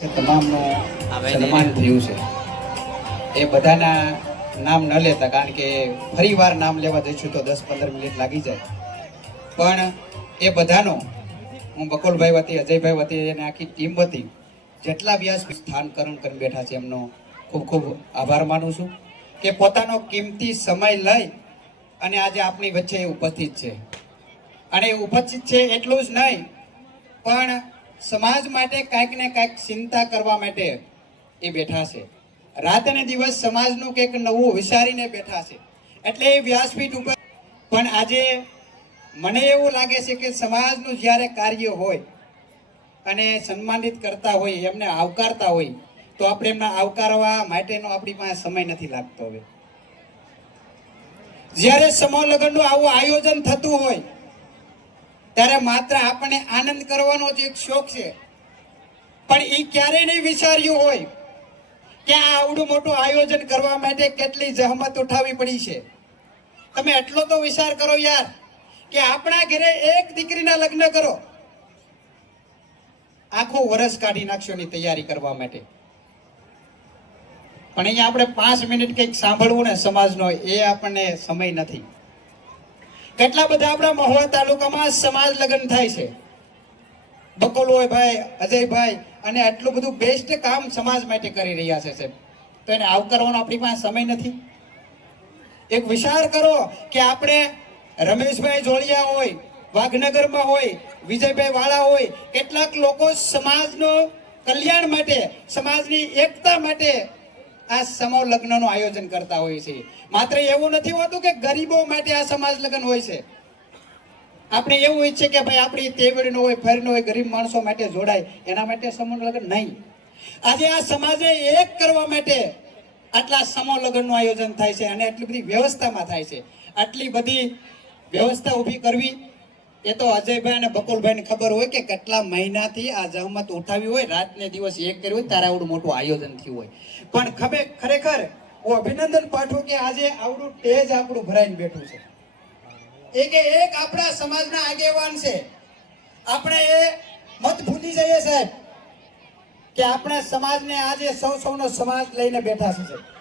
તમામનું સન્માન થયું છે. એ બધાના નામ ન લેતા કારણ કે ફરી વાર નામ લેવા જઈશું તો દસ પંદર મિનિટ લાગી જાય. પણ એ બધાનો હું બકુલભાઈ વતી અજયભાઈ વતી અને આખી ટીમ વતી જેટલા વ્યાસ સ્થાન કરણ કરી બેઠા છે એમનો ખૂબ ખૂબ આભાર માનું છું કે પોતાનો કિંમતી સમય લઈ અને આજે આપણી વચ્ચે એ ઉપસ્થિત છે. અને એ ઉપસ્થિત છે એટલું જ નહીં પણ સમાજ માટે કાંઈક ને કાંઈક ચિંતા કરવા માટે એ બેઠા છે. રાત અને દિવસ સમાજનું કંઈક નવું વિચારીને બેઠા છે. એટલે એ વ્યાસપીઠ ઉપર પણ આજે મને એવું લાગે છે કે સમાજનું જ્યારે કાર્ય હોય અને સન્માનિત કરતા હોય, એમને આવકારતા હોય, તો આપણે એમને આવકારવા માટેનો આપણી પાસે સમય નથી લાગતો હવે. જ્યારે સમૂહ આવું આયોજન થતું હોય ત્યારે માત્ર આપણને આનંદ કરવાનો જ એક શોખ છે. પણ એ ક્યારેય નહીં વિચાર્યું હોય કે આ આવડું મોટું આયોજન કરવા માટે કેટલી જહમત ઉઠાવવી પડી છે. તમે એટલો તો વિચાર કરો યાર કે આપણા ઘરે એક દીકરીના લગ્ન કરો. આખું વરસ કાઢી નાખશો ની તૈયારી કરવા માટે. પણ અહીંયા આપણે પાંચ મિનિટ કંઈક સાંભળવું ને સમાજનો એ આપણને સમય નથી. કેટલા બધા આપણા મહુવા તાલુકામાં સમાજ લગ્ન થાય છે. બકોલભાઈ ભાઈ, અજયભાઈ, અને આટલું બધું બેસ્ટ કામ સમાજ માટે કરી રહ્યા છે સાહેબ. તો એને આવકારવાનો આપણી પાસે સમય નથી. એક વિચાર કરો કે આપણે રમેશભાઈ જોડિયા હોય, વાઘનગરમાં હોય, વિજયભાઈ વાળા હોય, કેટલાક લોકો સમાજનો કલ્યાણ માટે, સમાજની એકતા માટે આ સમૂહ લગ્નનું આયોજન કરતા હોય છે. માત્ર એવું નથી હોતું કે ગરીબો માટે આ સમાજ લગ્ન હોય છે. આપણે એવું ઈચ્છે કે ભાઈ આપણી તેવડીનો હોય, ફરીનો હોય, ગરીબ માણસો માટે જોડાય, એના માટે સમૂહ લગ્ન નહીં. આજે આ સમાજને એક કરવા માટે આટલા સમૂહ લગ્નનું આયોજન થાય છે અને એટલી બધી વ્યવસ્થામાં થાય છે. આટલી બધી વ્યવસ્થા ઊભી કરવી એ તો અજયભાઈ અને બકુલભાઈને ખબર હોય કે કેટલા મહિનાથી આ જહમત ઉઠાવી હોય રાત ને દિવસ એક કર્યું હોય ત્યારે આવડું મોટું આયોજન થયું હોય. પણ ખબે ખરેખર, હું અભિનંદન પાઠવું કે આજે આવડું તેજ આપણું ભરાઈને બેઠું છે. એ કે એક આપણા સમાજના આગેવાન છે. આપણે એ મત ભૂલી જઈએ સાહેબ, કે આપણે સમાજને આજે સૌ સૌનો સમાજ લઈને બેઠા છે.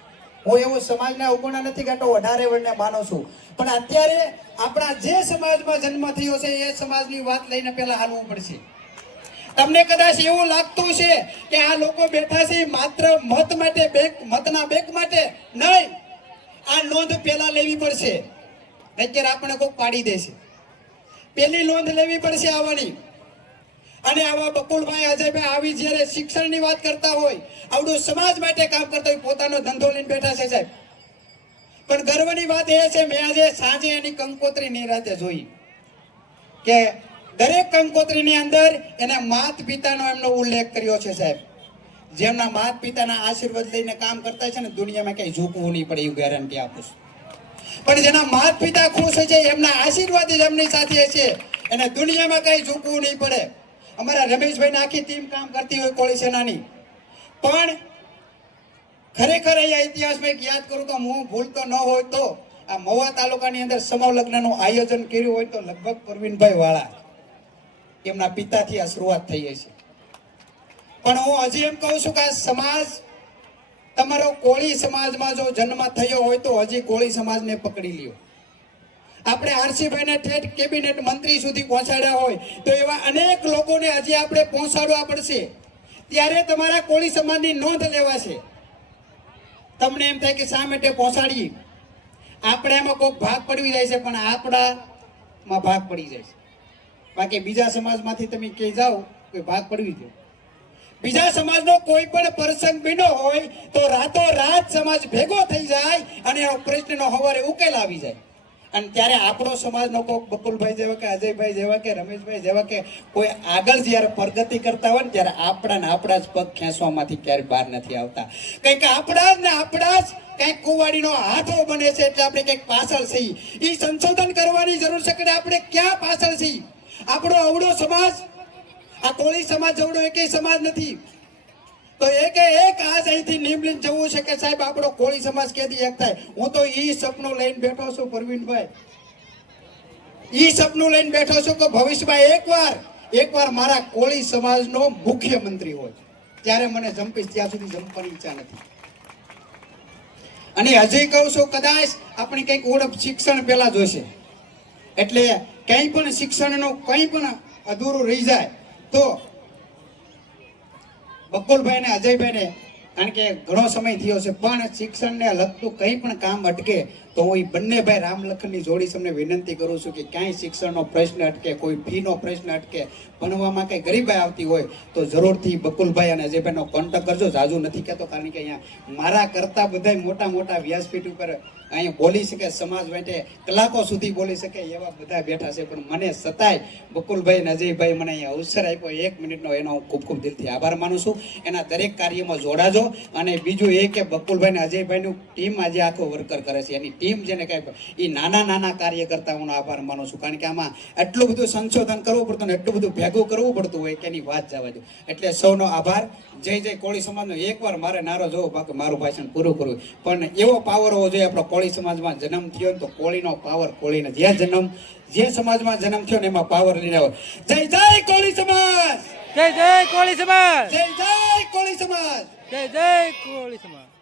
હું એવું સમાજના અવગુણા નથી કાઢતો વધારે વર્ણને માનું છું. પણ અત્યારે આપણા જે સમાજમાં જન્મ થયો છે, એ સમાજની વાત લઈને પહેલાં હાલવું પડશે. તમને કદાચ એવું લાગતું છે કે આ લોકો બેઠા છે માત્ર મત માટે બેક, મતના બેક માટે નહીં, આ નોંધ પહેલા લેવી પડશે. અત્યારે આપણે કોઈ પાડી દેશે. પેલી નોંધ લેવી પડશે આવવાની. અને આવા બકુલભાઈ અજયભાઈ આવી જ્યારે શિક્ષણની વાત કરતા હોય, આવડું સમાજ માટે કામ કરતા હોય, પોતાનો ધંધો લઈને બેઠા છે સાહેબ. પણ ગર્વની વાત એ છે, મેં આજે સાંજે એની કંકોત્રી નિરાતે જોઈ. કે દરેક કંકોત્રીની અંદર એના માત પિતાનો એમનો ઉલ્લેખ કર્યો છે સાહેબ. જેમના માત પિતાના આશીર્વાદ લઈને કામ કરતા છે ને, દુનિયામાં કઈ ઝૂકવું નહીં પડે એવું ગેરંટી આપું છું. પણ જેના માત પિતા ખુશ છે, એમના આશીર્વાદ જ એમની સાથે છે. એને દુનિયામાં કઈ ઝૂકવું નહીં પડે. અમારા રમેશભાઈ આખી ટીમ કામ કરતી હોય કોળી સેનાની. પણ ખરેખર અહીંયા ઇતિહાસમાં એક યાદ કરું તો હું ભૂલતો ન હોય તો આ મહુવા તાલુકાની અંદર સમવ લગ્નનું આયોજન કર્યું હોય તો લગભગ પરવીનભાઈ વાળા એમના પિતાથી આ શરૂઆત થઈ છે. પણ હું હજી એમ કહું છું કે આ સમાજ, તમારો કોળી સમાજમાં જો જન્મ થયો હોય તો હજી કોળી સમાજને પકડી લ્યો. આપણે આરસીભાઈને ઠેઠ કેબિનેટ મંત્રી સુધી પહોંચાડ્યા હોય તો એવા અનેક લોકોને હજી આપણે પહોંચાડવા પડશે. ત્યારે તમારા કોળી સમાજની નોંધ લેવાશે. તમને એમ થાય કે શા માટે પહોંચાડીએ? આપણે એમાં કોઈક ભાગ પડી જાય છે, પણ આપણામાં ભાગ પડી જાય છે. બાકી બીજા સમાજમાંથી તમે કહી જાઓ કે ભાગ પડવી જોઈએ. બીજા સમાજનો કોઈ પણ પ્રસંગ બીનો હોય તો રાતો રાત સમાજ ભેગો થઈ જાય અને પ્રશ્નનો હવારે ઉકેલ આવી જાય. અને ત્યારે આપણો સમાજનો કોઈક બકુલભાઈ જેવા કે અજયભાઈ જેવા કે રમેશભાઈ જેવા કે કોઈ આગળ જ્યારે પ્રગતિ કરતા હોય ને ત્યારે આપણા ને આપણા જ પગ ખેંચવામાંથી ક્યારેય બહાર નથી આવતા. કંઈક આપણા જ ને આપણા જ કંઈક કુવાડીનો હાથો બને છે એટલે આપણે કંઈક પાછળ છીએ. એ સંશોધન કરવાની જરૂર છે કે આપણે ક્યાં પાછળ છીએ? આપણો અવડો સમાજ, આ કોળી સમાજ જેવડો એકેય સમાજ નથી. તો એક એક અહીંથી નીમલીને જવું છે કે સાહેબ, આપણો કોળી સમાજ કેદી એક થાય. હું તો ઈ સપનું લઈને બેઠો છું, પરવીનભાઈ. ઈ સપનું લઈને બેઠો છું કે ભવિષ્યમાં એકવાર એકવાર મારા કોળી સમાજનો મુખ્યમંત્રી હોય. ત્યારે મને જંપીશ, ત્યાં સુધી જંપવાની ઈચ્છા નથી. અને હજી કહું છું, કદાચ આપણી કંઈક ઓળખ શિક્ષણ પહેલા જોશે. એટલે કંઈ પણ શિક્ષણનું કંઈ પણ અધૂરું રહી જાય, તો બકુલભાઈ ને અજયભાઈ ને કારણ કે ઘણો સમય થયો છે પણ શિક્ષણને લગતું કંઈ પણ કામ અટકે તો એ બંને ભાઈ રામલખનની જોડી તમને વિનંતી કરું છું કે ક્યાંય શિક્ષણનો પ્રશ્ન અટકે, કોઈ ફીનો પ્રશ્ન અટકે, ભણવામાં કંઈ ગરીબાઈ આવતી હોય, તો જરૂરથી બકુલભાઈ અને અજયભાઈનો કોન્ટેક્ટ કરજો. જાજુ નથી કહેતો, કારણ કે અહીંયા મારા કરતાં બધા મોટા મોટા વ્યાસપીઠ ઉપર અહીંયા બોલી શકે, સમાજ માટે કલાકો સુધી બોલી શકે એવા બધા બેઠા છે. પણ મને સતાય બકુલભાઈ અને અજયભાઈ મને અહીંયા અવસર આપ્યો. એક મિનિટનો એનો હું ખૂબ ખૂબ દિલથી આભાર માનું છું. એના દરેક કાર્યમાં જોડાજો. અને બીજું એ કે બકુલભાઈ અને અજયભાઈનું ટીમ આજે આખો વર્કર કરે છે. એની ટીમ જેને કાંઈ એ નાના નાના કાર્યકર્તાઓનો આભાર માનું છું. કારણ કે આમાં એટલું બધું સંશોધન કરવું પડતું ને એટલું બધું ભેગું કરવું પડતું હોય કે એની વાત જવા દો. એટલે સૌનો આભાર. જય જય કોળી સમાજનો. એકવાર મારે નારો જોવો બાકી મારું ભાષણ પૂરું કરવું પણ એવો પાવર હોવો જોઈએ આપણો કોળી સમાજમાં જન્મ થયો તો કોળીનો પાવર કોળીને જ્યાં જન્મ જે સમાજમાં જન્મ થયો ને એમાં પાવર લઈને આવો. જય જય કોળી સમાજ! જય જય કોળી સમાજ! જય જય કોળી સમાજ! જય જય કોળી સમાજ!